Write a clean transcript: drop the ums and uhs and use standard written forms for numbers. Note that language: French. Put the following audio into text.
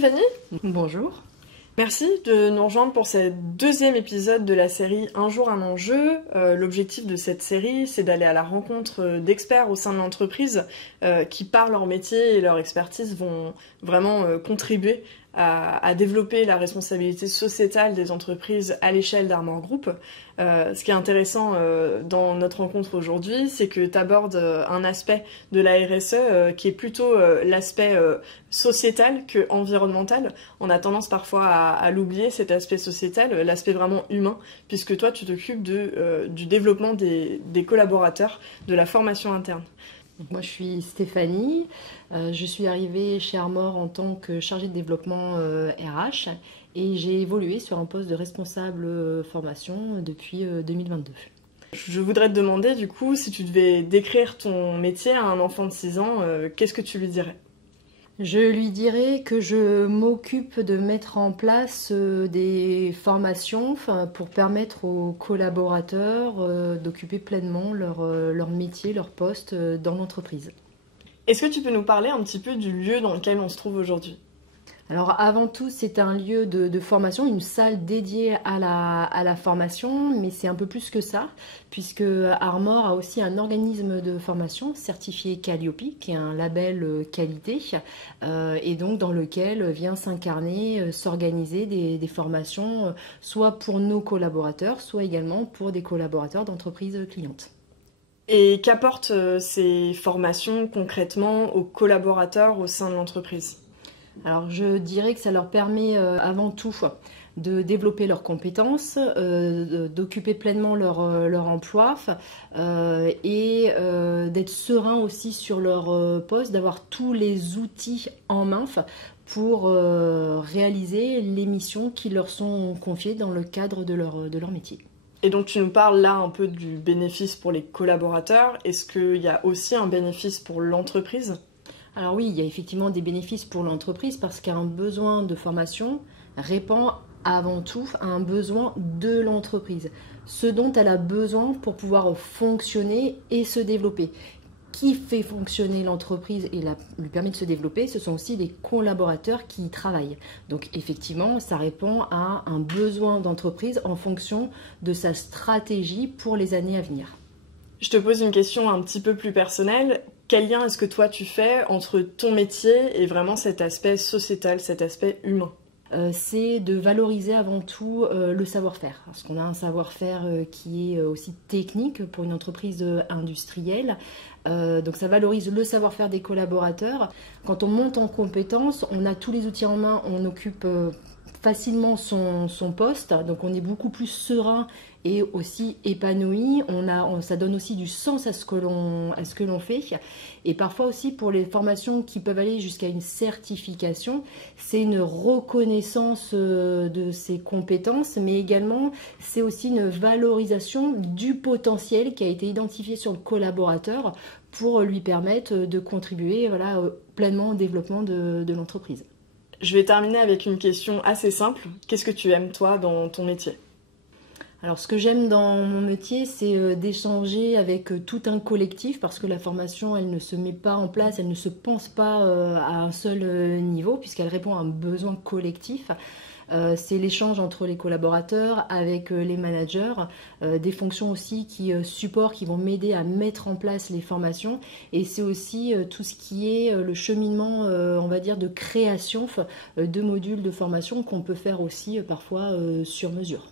Stéphanie. Bonjour. Merci de nous rejoindre pour ce deuxième épisode de la série Un jour un enjeu. L'objectif de cette série, c'est d'aller à la rencontre d'experts au sein de l'entreprise qui, par leur métier et leur expertise, vont vraiment contribuer à développer la responsabilité sociétale des entreprises à l'échelle d'Armor Group. Ce qui est intéressant dans notre rencontre aujourd'hui, c'est que tu abordes un aspect de la RSE qui est plutôt l'aspect sociétal que environnemental. On a tendance parfois à l'oublier, cet aspect sociétal, l'aspect vraiment humain, puisque toi tu t'occupes du développement des collaborateurs, de la formation interne. Moi je suis Stéphanie, je suis arrivée chez Armor en tant que chargée de développement RH et j'ai évolué sur un poste de responsable formation depuis 2022. Je voudrais te demander du coup, si tu devais décrire ton métier à un enfant de 6 ans, qu'est-ce que tu lui dirais ? Je lui dirais que je m'occupe de mettre en place des formations pour permettre aux collaborateurs d'occuper pleinement leur métier, leur poste dans l'entreprise. Est-ce que tu peux nous parler un petit peu du lieu dans lequel on se trouve aujourd'hui ? Alors avant tout, c'est un lieu de formation, une salle dédiée à la formation, mais c'est un peu plus que ça, puisque Armor a aussi un organisme de formation certifié Calliope, qui est un label qualité, et donc dans lequel vient s'incarner, s'organiser des formations, soit pour nos collaborateurs, soit également pour des collaborateurs d'entreprises clientes. Et qu'apportent ces formations concrètement aux collaborateurs au sein de l'entreprise ? Alors je dirais que ça leur permet avant tout de développer leurs compétences, d'occuper pleinement leur emploi et d'être serein aussi sur leur poste, d'avoir tous les outils en main pour réaliser les missions qui leur sont confiées dans le cadre de leur métier. Et donc tu nous parles là un peu du bénéfice pour les collaborateurs. Est-ce qu'il y a aussi un bénéfice pour l'entreprise ? Alors oui, il y a effectivement des bénéfices pour l'entreprise parce qu'un besoin de formation répond avant tout à un besoin de l'entreprise, ce dont elle a besoin pour pouvoir fonctionner et se développer. Qui fait fonctionner l'entreprise et lui permet de se développer, ce sont aussi les collaborateurs qui y travaillent. Donc effectivement, ça répond à un besoin d'entreprise en fonction de sa stratégie pour les années à venir. Je te pose une question un petit peu plus personnelle. Quel lien est-ce que toi tu fais entre ton métier et vraiment cet aspect sociétal, cet aspect humain ? C'est de valoriser avant tout le savoir-faire. Parce qu'on a un savoir-faire qui est aussi technique pour une entreprise industrielle. Donc ça valorise le savoir-faire des collaborateurs. Quand on monte en compétences, on a tous les outils en main, on occupe facilement son poste, donc on est beaucoup plus serein et aussi épanoui. Ça donne aussi du sens à ce que l'on fait. Et parfois aussi pour les formations qui peuvent aller jusqu'à une certification, c'est une reconnaissance de ses compétences, mais également c'est aussi une valorisation du potentiel qui a été identifié sur le collaborateur pour lui permettre de contribuer pleinement au développement de l'entreprise. Je vais terminer avec une question assez simple. Qu'est-ce que tu aimes, toi, dans ton métier ? Alors, ce que j'aime dans mon métier, c'est d'échanger avec tout un collectif, parce que la formation, elle ne se met pas en place, elle ne se pense pas à un seul niveau, puisqu'elle répond à un besoin collectif. C'est l'échange entre les collaborateurs avec les managers, des fonctions aussi qui vont m'aider à mettre en place les formations, et c'est aussi tout ce qui est le cheminement, on va dire, de création de modules de formation qu'on peut faire aussi parfois sur mesure.